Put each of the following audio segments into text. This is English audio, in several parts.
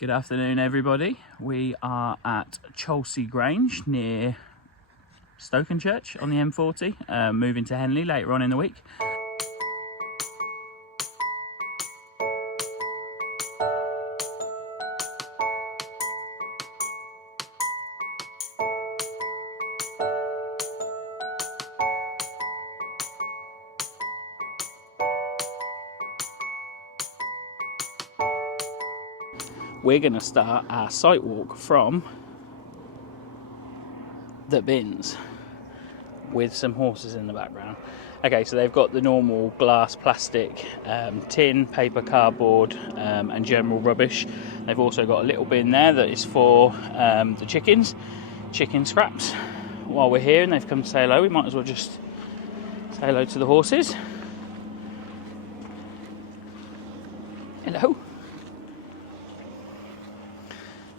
Good afternoon, everybody. We are at Cholsey Grange near Stokenchurch on the M40, moving to Henley later on in the week. We're going to start our site walk from the bins with some horses in the background. Okay, so they've got the normal glass, plastic, tin, paper, cardboard and general rubbish. They've also got a little bin there that is for the chicken scraps. While we're here and they've come to say hello, we might as well just say hello to the horses. Hello.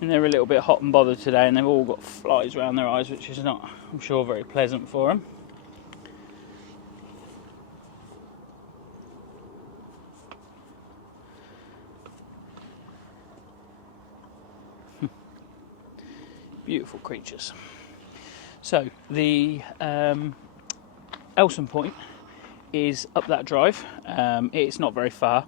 And they're a little bit hot and bothered today, and they've all got flies around their eyes, which is not, I'm sure, very pleasant for them. Beautiful creatures. So the Elson Point is up that drive. It's not very far.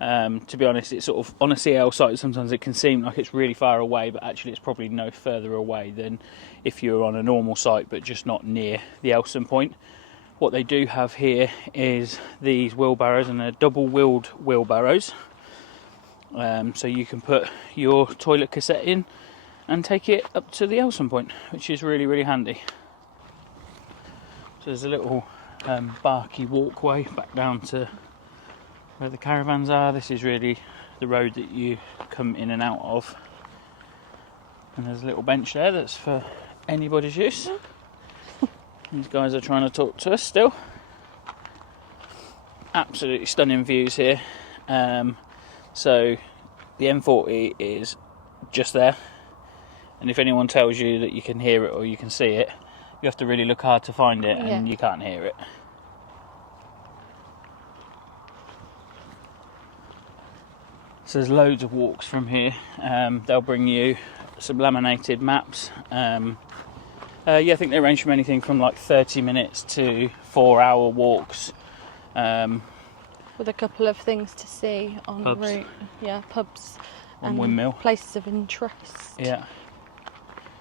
To be honest, it's sort of on a CL site, sometimes it can seem like it's really far away, but actually it's probably no further away than if you were on a normal site, but just not near the Elson Point. What they do have here is these wheelbarrows, and they're double-wheeled wheelbarrows. So you can put your toilet cassette in and take it up to the Elson Point, which is really, really handy. So there's a little barky walkway back down to where the caravans are. This is really the road that you come in and out of. And there's a little bench there that's for anybody's use. These guys are trying to talk to us still. Absolutely stunning views here. So the M40 is just there. And if anyone tells you that you can hear it or you can see it, you have to really look hard to find it, and you can't hear it. So there's loads of walks from here. They'll bring you some laminated maps. I think they range from anything from like 30 minutes to 4-hour walks. With a couple of things to see on pubs. route. Yeah, pubs and windmill. Places of interest. Yeah.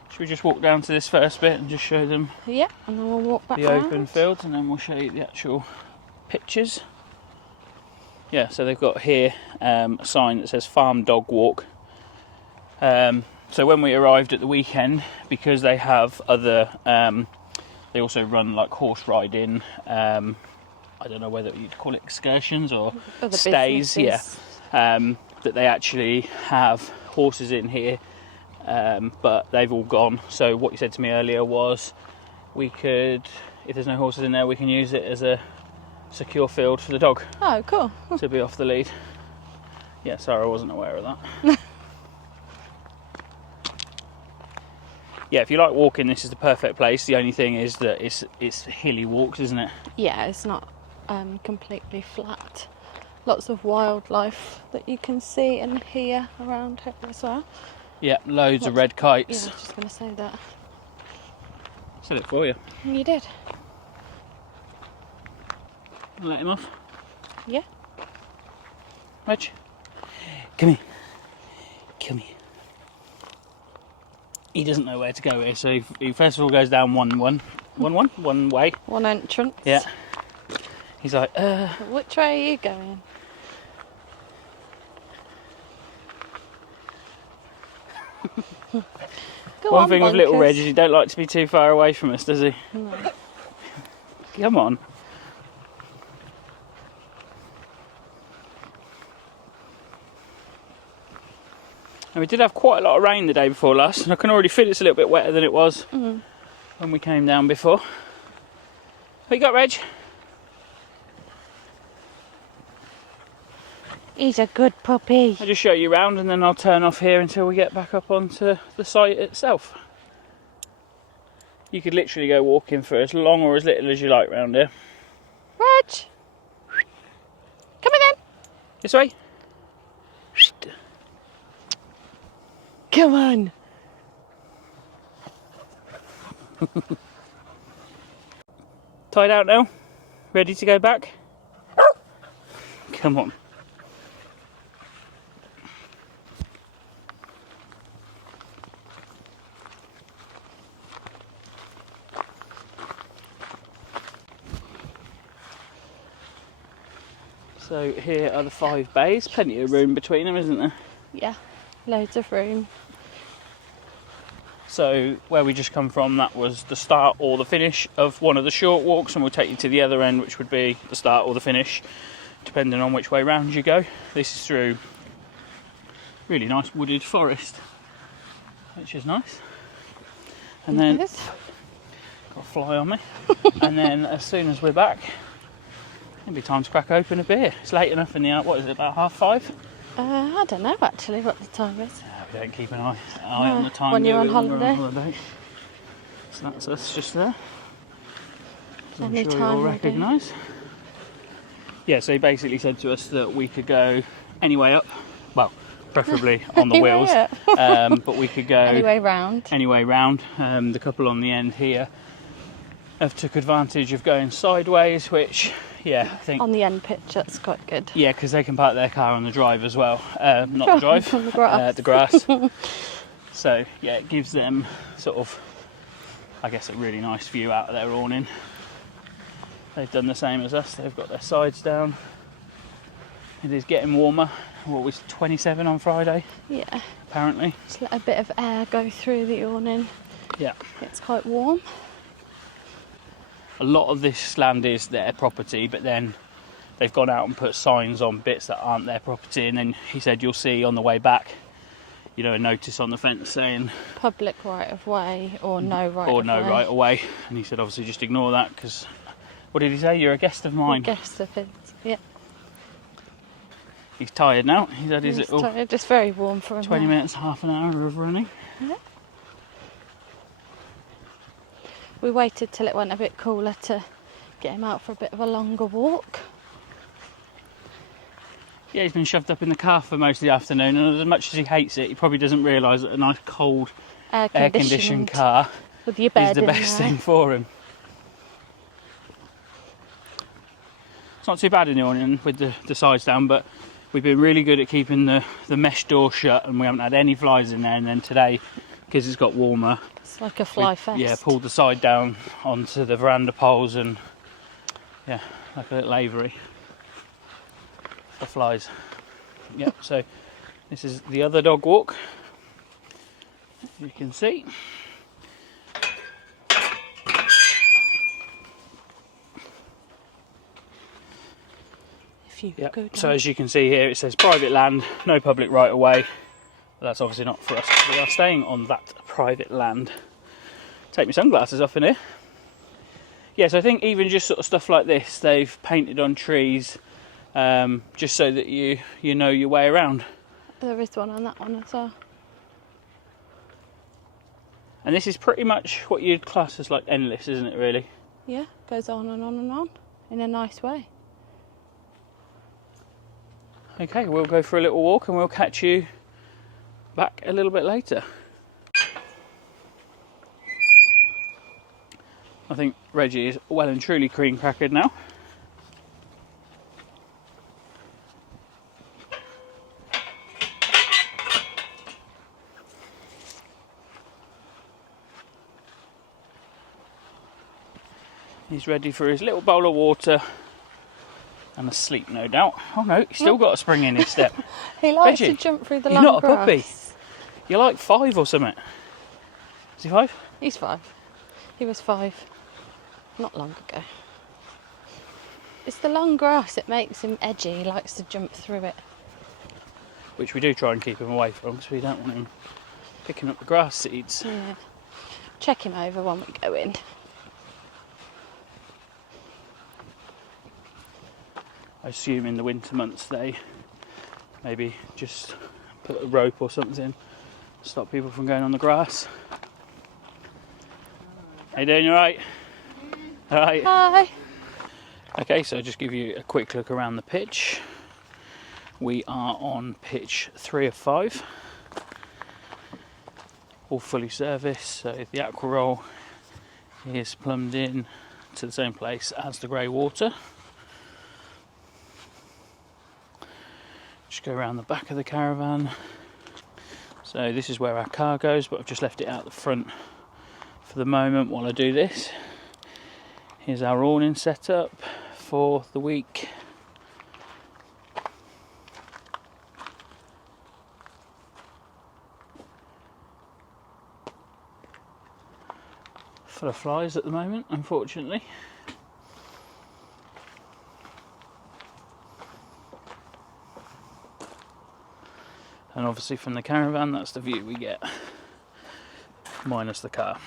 Should we just walk down to this first bit and just show them Yeah, and then we'll walk back the round. open fields, and then we'll show you the actual pictures. Yeah, so they've got here a sign that says Farm Dog Walk. So when we arrived at the weekend, because they have other, they also run like horse riding, I don't know whether you'd call it excursions or Other stays, businesses. that they actually have horses in here, but they've all gone. So what you said to me earlier was we could, if there's no horses in there, we can use it as a secure field for the dog. Oh, cool. To be off the lead. Yeah, Sara wasn't aware of that. Yeah, if you like walking, this is the perfect place. The only thing is that it's hilly walks, isn't it? Yeah, it's not completely flat. Lots of wildlife that you can see and hear around here as well. Yeah, loads of red kites. Yeah, I was just going to say that. Said it for you. You did. Let him off. Yeah. Reg, come here. Come here. He doesn't know where to go here, so he first of all goes down one way. One entrance. Yeah. He's like, Which way are you going? Go One on, thing with little bonkers. Reg is he don't like to be too far away from us, does he? No. Come on. And we did have quite a lot of rain the day before last, and I can already feel it's a little bit wetter than it was when we came down before. What you got, Reg? He's a good puppy. I'll just show you around and then I'll turn off here until we get back up onto the site itself. You could literally go walking for as long or as little as you like round here. Reg! Come in then. This way. Come on. Tied out now? Ready to go back? Come on. So here are the 5 bays, plenty of room between them, isn't there? Yeah, loads of room. So where we just come from, that was the start or the finish of one of the short walks, and we'll take you to the other end, which would be the start or the finish, depending on which way round you go. This is through really nice wooded forest, which is nice. And then, got a fly on me. And then as soon as we're back, it'll be time to crack open a beer. It's late enough in the hour, what is it, about 5:30? I don't know actually what the time is. We don't keep an eye on the time when you're on do we, when we're holiday. So that's us just there. So I'm Any sure time you'll will do. recognise. Yeah, so he basically said to us that we could go any way up, well, preferably on the Anyway wheels, up. but we could go Anyway round. anyway round. The couple on the end here have took advantage of going sideways, which, yeah, I think... On the end pitch, that's quite good. Yeah, because they can park their car on the drive as well. Not the drive, On the grass. the grass. So, yeah, it gives them sort of, I guess, a really nice view out of their awning. They've done the same as us. They've got their sides down. It is getting warmer. What was 27 on Friday, Yeah, apparently. just let a bit of air go through the awning. Yeah. It's quite warm. A lot of this land is their property, but then they've gone out and put signs on bits that aren't their property, and then he said you'll see on the way back, you know, a notice on the fence saying Public right of way or no right or of no way. right away, and he said obviously just ignore that, because what did he say, you're a guest of mine? Guess if it's, yeah. He's tired now. He's had his It's little tired, just very warm for him. 20 now. minutes, half an hour of running. Yeah. We waited till it went a bit cooler to get him out for a bit of a longer walk. Yeah, he's been shoved up in the car for most of the afternoon, and as much as he hates it, he probably doesn't realise that a nice cold air-conditioned car with your bed is the in best there. thing for him. It's not too bad in the awning with the sides down, but we've been really good at keeping the mesh door shut, and we haven't had any flies in there. And then today, because it's got warmer, It's like a fly fest. yeah, pulled the side down onto the veranda poles, and yeah, like a little aviary for flies. Yep, so this is the other dog walk, you can see. If you Yep. go down. So as you can see here, it says private land, no public right of way. But that's obviously not for us, because we are staying on that private land. Take my sunglasses off in here. Yes, I think even just sort of stuff like this, they've painted on trees, just so that you know your way around. There is one on that one as well. And this is pretty much what you'd class as like endless, isn't it, really? Yeah, goes on and on and on in a nice way. Okay, we'll go for a little walk and we'll catch you back a little bit later. I think Reggie is well and truly cream crackered now. He's ready for his little bowl of water and a sleep, no doubt. Oh no, he's still got a spring in his step. He likes Reggie, to jump through the you're long not a grass. puppy. You're like 5 or something. Is he 5? He's 5. He was 5 not long ago. It's the long grass, it makes him edgy. He likes to jump through it. Which we do try and keep him away from, because we don't want him picking up the grass seeds. Yeah. Check him over when we go in. I assume in the winter months they maybe just put a rope or something to stop people from going on the grass. How you doing, you alright? Alright. Hi! Okay, so just give you a quick look around the pitch. We are on pitch 3 of 5. all fully serviced. So the aqua roll is plumbed in to the same place as the grey water. Just go around the back of the caravan. So this is where our car goes, but I've just left it out the front for the moment while I do this. Here's our awning setup for the week. Full of flies at the moment, unfortunately. And obviously from the caravan, that's the view we get, minus the car.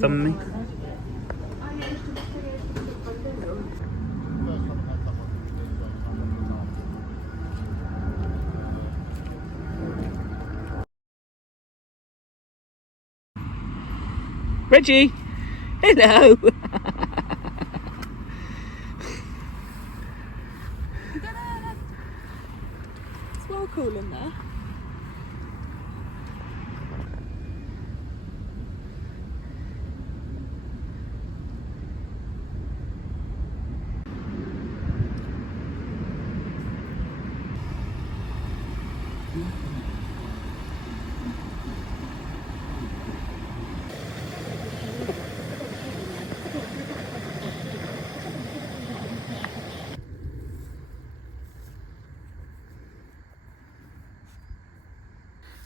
Thumb me. Reggie! Hello! It's well cool in there.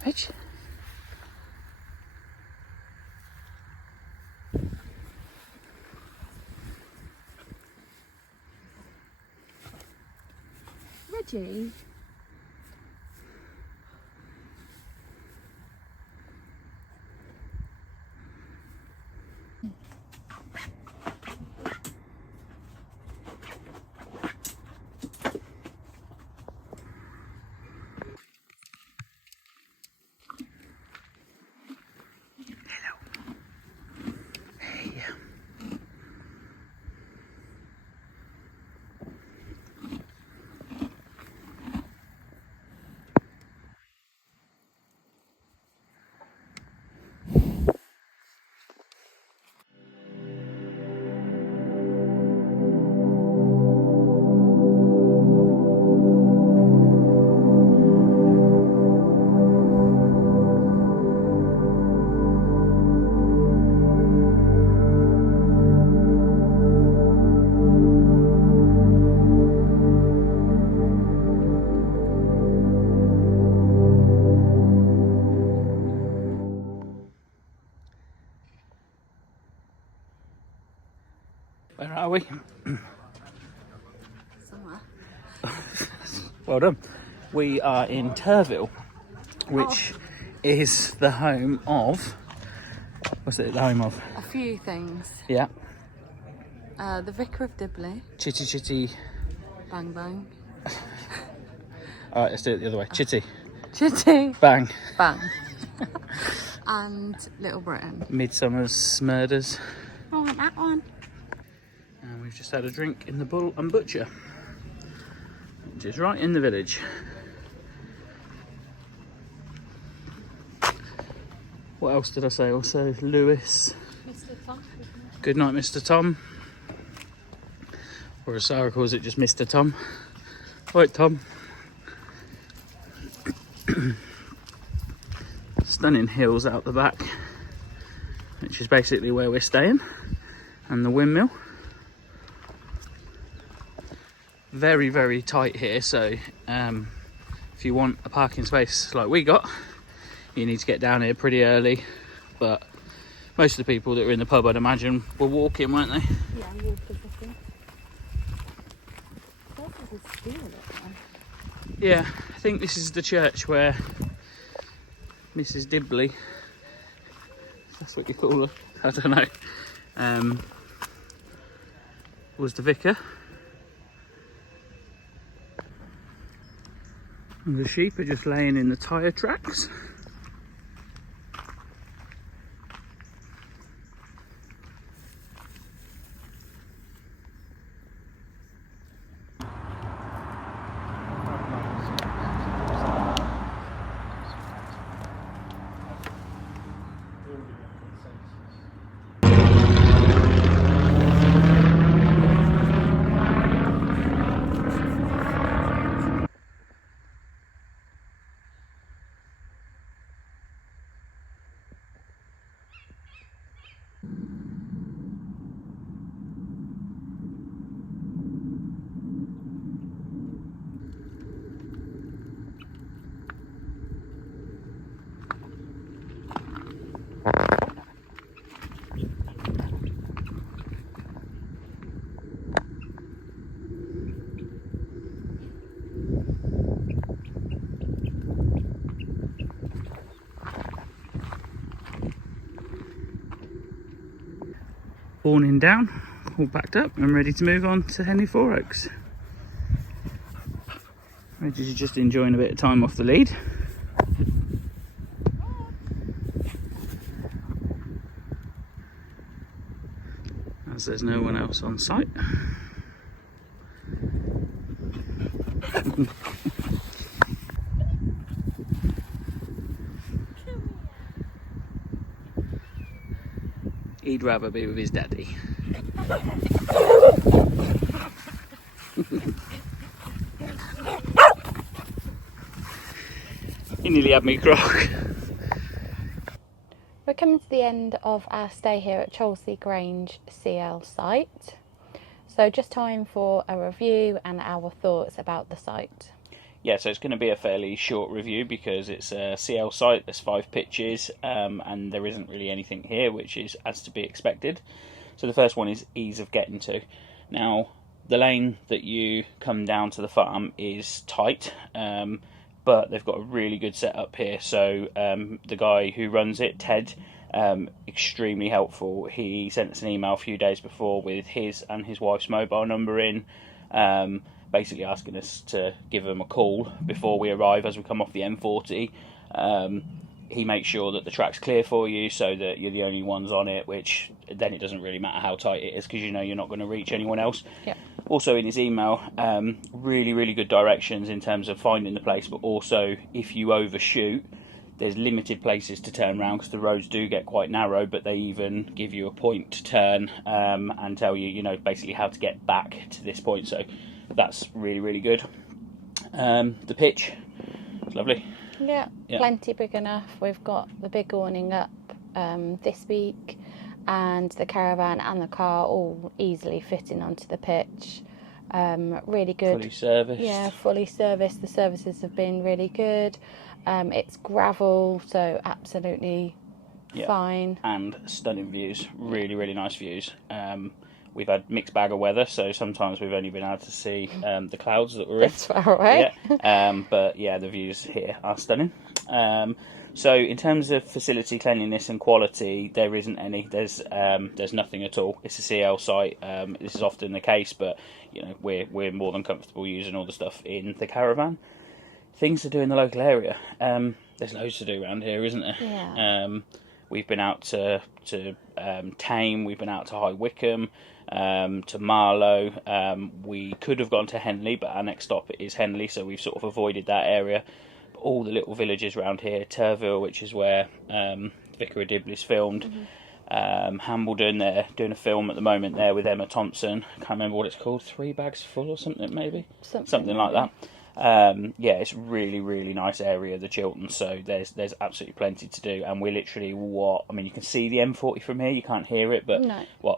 Reg? Reggie? Where are we? Somewhere. Well done. We are in Turville, which is the home of... What's it the home of? A few things. Yeah. The Vicar of Dibley. Chitty Chitty. Bang bang. Alright, let's do it the other way. Chitty. Chitty. Bang. Bang. And Little Britain. Midsummer's Murders. I want that one. And we've just had a drink in the Bull and Butcher, which is right in the village. What else did I say? Also, Lewis. Mr. Tom. Good night, Mr. Tom. or as Sara calls it, just Mr. Tom. Right, Tom. Stunning hills out the back, which is basically where we're staying, and the windmill. Very, very tight here, so if you want a parking space like we got, you need to get down here pretty early, but most of the people that were in the pub, I'd imagine, were walking, weren't they? Yeah, walkers, I think. Yeah, I think this is the church where Mrs. Dibley, if that's what you call her, I don't know, was the vicar. And the sheep are just laying in the tyre tracks. Awning down, all backed up and ready to move on to Henley Four Oaks. Reggie's just enjoying a bit of time off the lead. As there's no one else on site. He'd rather be with his daddy. He nearly had me crock. We're coming to the end of our stay here at Cholsey Grange CL site. So just time for a review and our thoughts about the site. Yeah, so it's going to be a fairly short review because it's a CL site, there's 5 pitches, and there isn't really anything here, which is as to be expected. So the first one is ease of getting to. Now, the lane that you come down to the farm is tight, but they've got a really good setup here. So the guy who runs it, Ted, extremely helpful. He sent us an email a few days before with his and his wife's mobile number in, basically asking us to give him a call before we arrive as we come off the M40. He makes sure that the track's clear for you so that you're the only ones on it, which then it doesn't really matter how tight it is because you know you're not going to reach anyone else. Yeah. Also in his email, really good directions in terms of finding the place, but also if you overshoot, there's limited places to turn around because the roads do get quite narrow, but they even give you a point to turn and tell you, basically how to get back to this point. So that's really good. The pitch, it's lovely. Yeah, plenty big enough. We've got the big awning up this week, and the caravan and the car all easily fitting onto the pitch. Really good. Fully serviced. Yeah, fully serviced. The services have been really good. It's gravel, so absolutely fine. And stunning views. Really nice views. We've had mixed bag of weather, so sometimes we've only been able to see the clouds that were in. That's far away. Yeah. But yeah, the views here are stunning. So in terms of facility cleanliness and quality, there isn't any. There's nothing at all. It's a CL site. This is often the case, but we're more than comfortable using all the stuff in the caravan. Things to do in the local area. There's loads to do around here, isn't there? Yeah. We've been out to Tame. We've been out to High Wycombe. To Marlow. We could have gone to Henley, but our next stop is Henley, so we've sort of avoided that area. But all the little villages around here, Turville, which is where Vicar of Dibley's filmed, Hambledon, they're doing a film at the moment there with Emma Thompson. Can't remember what it's called, 3 Bags Full or something, maybe? Something like that. Yeah, it's really, really nice area, the Chilterns, so there's absolutely plenty to do, and we're literally, you can see the M40 from here, you can't hear it, but,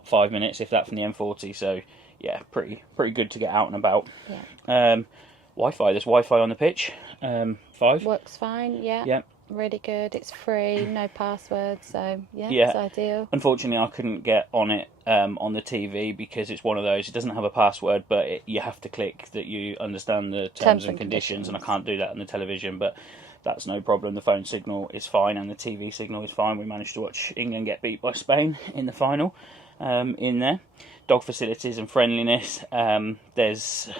5 minutes, if that, from the M40, so, yeah, pretty good to get out and about. Yeah. Wi-Fi, there's Wi-Fi on the pitch, 5. Works fine, yeah. Yeah. Really good. It's free, no password, so yeah, it's ideal. Unfortunately, I couldn't get on it on the TV because it's one of those. It doesn't have a password, but you have to click that you understand the terms and conditions, and I can't do that on the television. But that's no problem. The phone signal is fine, and the TV signal is fine. We managed to watch England get beat by Spain in the final. In there, dog facilities and friendliness. There's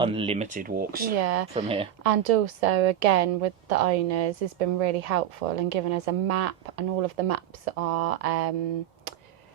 unlimited walks from here, and also again with the owners has been really helpful and given us a map, and all of the maps are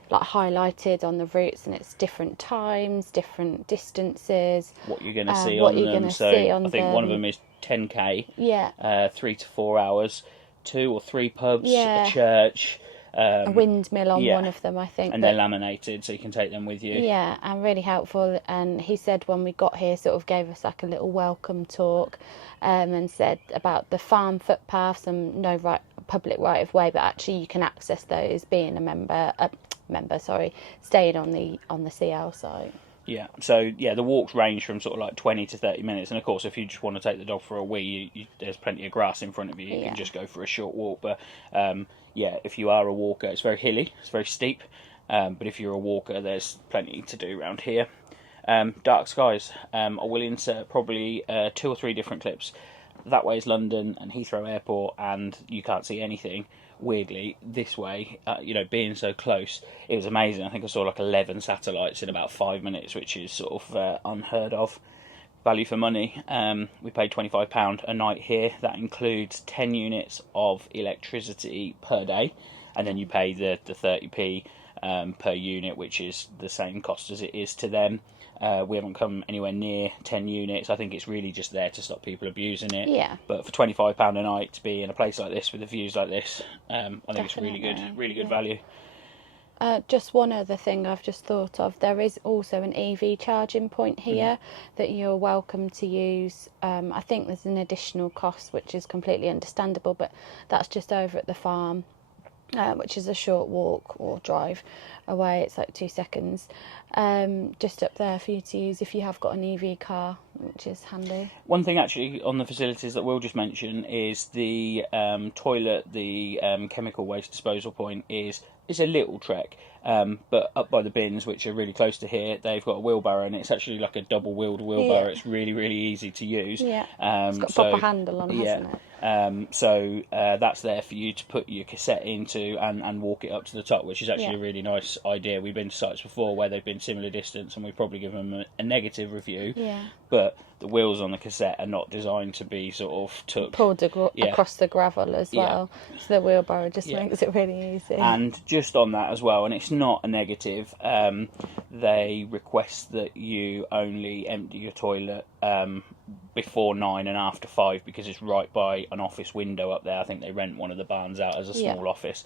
like highlighted on the routes, and it's different times, different distances, what you're going to see on them. So I think one of them is 10k, 3 to 4 hours, 2 or 3 pubs, a church, a windmill on one of them, I think, and they're laminated so you can take them with you. Yeah, and really helpful. And he said when we got here, sort of gave us like a little welcome talk, and said about the farm footpaths and no public right of way, but actually you can access those being a member, staying on the CL site. Yeah, so the walks range from sort of like 20 to 30 minutes, and of course if you just want to take the dog for a wee, there's plenty of grass in front of you, you can just go for a short walk, but if you are a walker, it's very hilly, it's very steep, but if you're a walker, there's plenty to do around here. Dark skies, I will insert probably 2 or 3 different clips. That way is London and Heathrow Airport, and you can't see anything. Weirdly, this way, being so close, it was amazing. I think I saw like 11 satellites in about 5 minutes, which is sort of unheard of. Value for money, we paid £25 a night here. That includes 10 units of electricity per day, and then you pay the 30p per unit, which is the same cost as it is to them. We haven't come anywhere near 10 units. I think it's really just there to stop people abusing it. Yeah. But for £25 a night to be in a place like this with the views like this, I think it's really good value. Just one other thing I've just thought of. There is also an EV charging point here that you're welcome to use. I think there's an additional cost, which is completely understandable, but that's just over at the farm, which is a short walk or drive away. It's like 2 seconds. Just up there for you to use if you have got an EV car, which is handy. One thing actually on the facilities that we'll just mention is the toilet, the chemical waste disposal point is a little trek, but up by the bins, which are really close to here, they've got a wheelbarrow, and it's actually like a double-wheeled wheelbarrow. It's really, really easy to use. It's got a proper handle on, hasn't it? That's there for you to put your cassette into and walk it up to the top, which is actually a really nice idea. We've been to sites before where they've been similar distance, and we've probably given them a negative review. But the wheels on the cassette are not designed to be sort of pulled across the gravel as well. So the wheelbarrow just makes it really easy. And just on that as well, and it's not a negative, they request that you only empty your toilet before 9 and after 5, because it's right by an office window up there. I think they rent one of the barns out as a small office.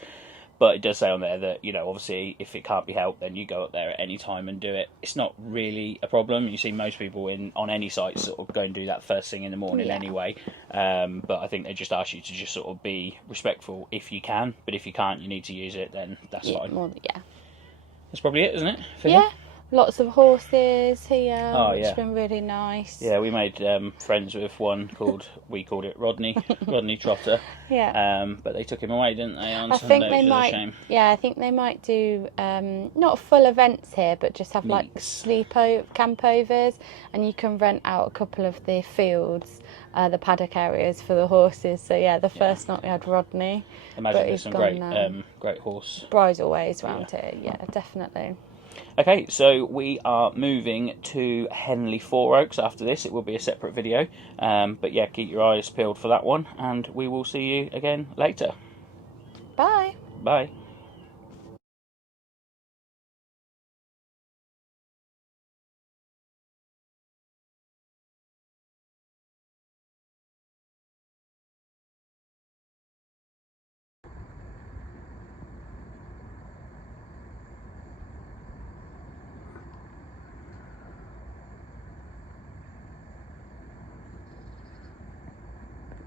But it does say on there that, obviously, if it can't be helped, then you go up there at any time and do it. It's not really a problem. You see most people on any site sort of go and do that first thing in the morning anyway. But I think they just ask you to just sort of be respectful if you can. But if you can't, you need to use it, then that's fine. That's probably it, isn't it? Lots of horses here, which has been really nice. Yeah, we made friends with one we called it Rodney Trotter. But they took him away, didn't they? I think they might. Yeah, I think they might do not full events here, but just have like campovers, and you can rent out a couple of the fields, the paddock areas for the horses. So the first night we had Rodney. Imagine there's some great horse bridleways around here. Yeah, definitely. Okay, so we are moving to Henley Four Oaks after this. It will be a separate video. But keep your eyes peeled for that one, and we will see you again later. Bye. Bye.